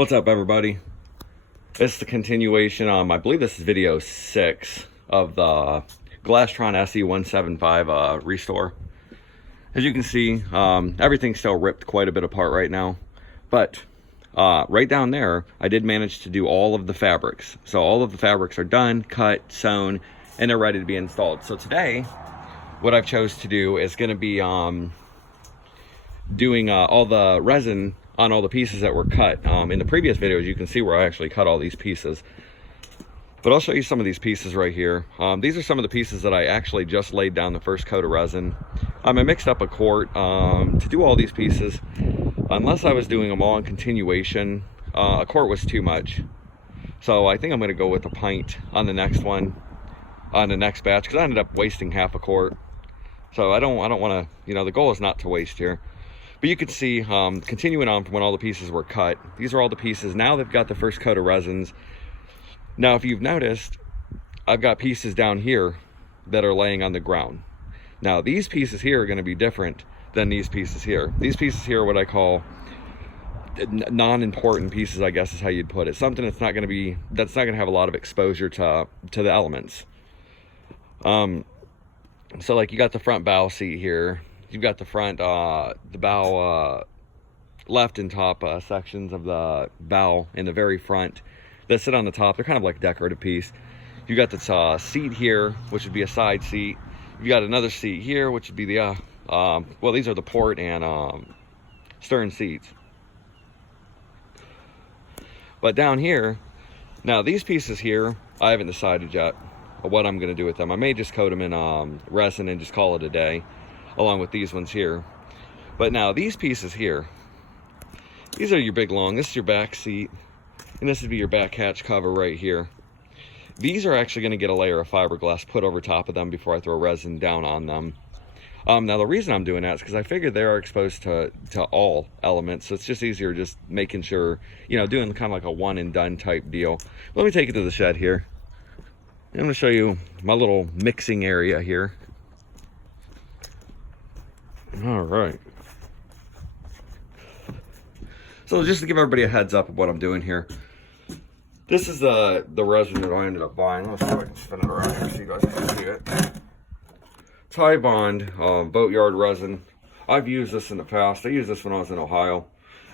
What's up, everybody? This is the continuation. I believe this is video 6 of the Glastron se175 restore. As you can see, everything's still ripped quite a bit apart right now, but right down there I did manage to do all of the fabrics. So all of the fabrics are done, cut, sewn, and they're ready to be installed. So today what I've chose to do is going to be doing all the resin on all the pieces that were cut. In the previous videos you can see where I actually cut all these pieces, but I'll show you some of these pieces right here. These are some of the pieces that I actually just laid down the first coat of resin. I mixed up a quart to do all these pieces. Unless I was doing them all in continuation, a quart was too much, so I think I'm going to go with a pint on the next one, on the next batch, because I ended up wasting half a quart. So I don't want to, the goal is not to waste here. But you can see, continuing on from when all the pieces were cut, these are all the pieces. Now they've got the first coat of resins. Now, if you've noticed, I've got pieces down here that are laying on the ground. Now, these pieces here are going to be different than these pieces here. These pieces here are what I call non-important pieces, I guess is how you'd put it. Something that's not going to have a lot of exposure to the elements. So like you got the front bow seat here. You've got the front, the bow left and top sections of the bow in the very front that sit on the top. They're kind of like a decorative piece. You got the seat here, which would be a side seat. You've got another seat here, which would be the, well, these are the port and stern seats. But down here, now these pieces here, I haven't decided yet what I'm going to do with them. I may just coat them in resin and just call it a day, along with these ones here. But now these pieces here, these are your big long, this is your back seat, and this would be your back hatch cover right here. These are actually going to get a layer of fiberglass put over top of them before I throw resin down on them. Now the reason I'm doing that is because I figured they are exposed to all elements, so it's just easier just making sure, doing kind of like a one and done type deal. Let me take it to the shed here. I'm going to show you my little mixing area here. All right. So just to give everybody a heads up of what I'm doing here. This is the resin that I ended up buying. Let's see if I can spin it around here so you guys can see it. Tie Bond boatyard resin. I've used this in the past. I used this when I was in Ohio,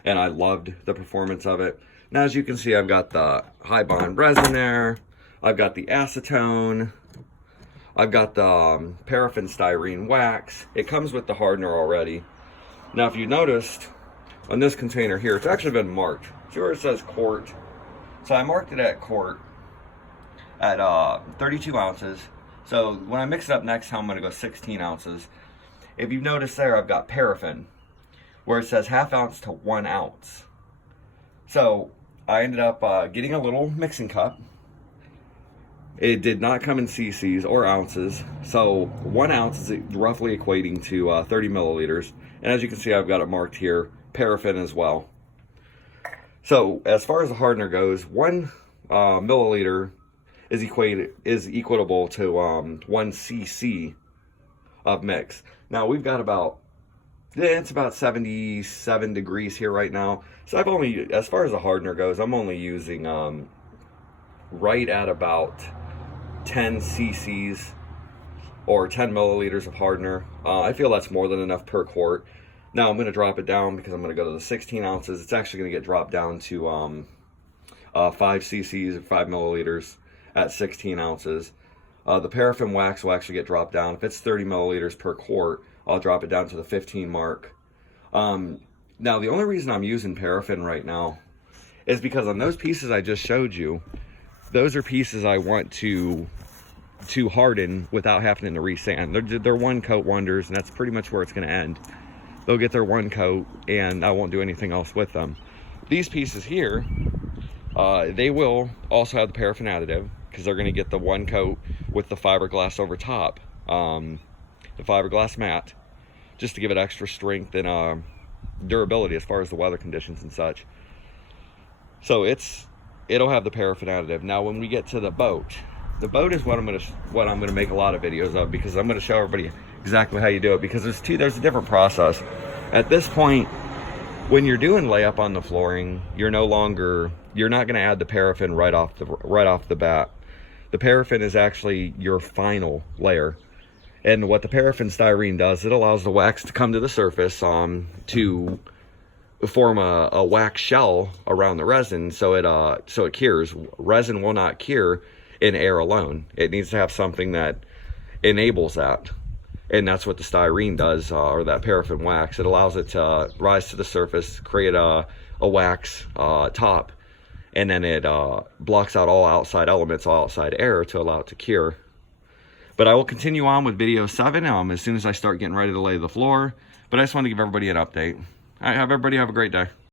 and I loved the performance of it. Now, as you can see, I've got the high bond resin there. I've got the acetone. I've got the paraffin styrene wax. It comes with the hardener already. Now, if you noticed on this container here, it's actually been marked. See where it says quart? So I marked it at quart at 32 ounces. So when I mix it up next time, I'm going to go 16 ounces. If you've noticed there, I've got paraffin where it says ½ ounce to 1 ounce. So I ended up getting a little mixing cup. It did not come in cc's or ounces, so 1 ounce is roughly equating to 30 milliliters. And as you can see, I've got it marked here, paraffin as well. So as far as the hardener goes, 1 milliliter is equatable to 1 cc of mix. Now we've got it's about 77 degrees here right now. So I've only, as far as the hardener goes, I'm only using right at about 10 cc's or 10 milliliters of hardener. I feel that's more than enough per quart. Now I'm going to drop it down because I'm going to go to the 16 ounces. It's actually going to get dropped down to 5 cc's or 5 milliliters at 16 ounces. The paraffin wax will actually get dropped down. If it's 30 milliliters per quart, I'll drop it down to the 15 mark. Now the only reason I'm using paraffin right now is because on those pieces I just showed you, those are pieces I want to harden without having to resand. They're one coat wonders, and that's pretty much where it's going to end. They'll get their one coat, and I won't do anything else with them. These pieces here, they will also have the paraffin additive because they're going to get the one coat with the fiberglass over top, the fiberglass mat, just to give it extra strength and durability as far as the weather conditions and such. So it'll have the paraffin additive. Now when we get to the boat is what I'm gonna make a lot of videos of, because I'm gonna show everybody exactly how you do it, because there's a different process. At this point, when you're doing layup on the flooring, you're not going to add the paraffin right off the bat. The paraffin is actually your final layer. And what the paraffin styrene does, it allows the wax to come to the surface to form a wax shell around the resin, so it cures. Resin will not cure in air alone. It needs to have something that enables that. And that's what the styrene does, or that paraffin wax. It allows it to rise to the surface, create a wax top, and then it blocks out all outside elements, all outside air, to allow it to cure. But I will continue on with video 7 as soon as I start getting ready to lay the floor. But I just want to give everybody an update. All right, everybody have a great day.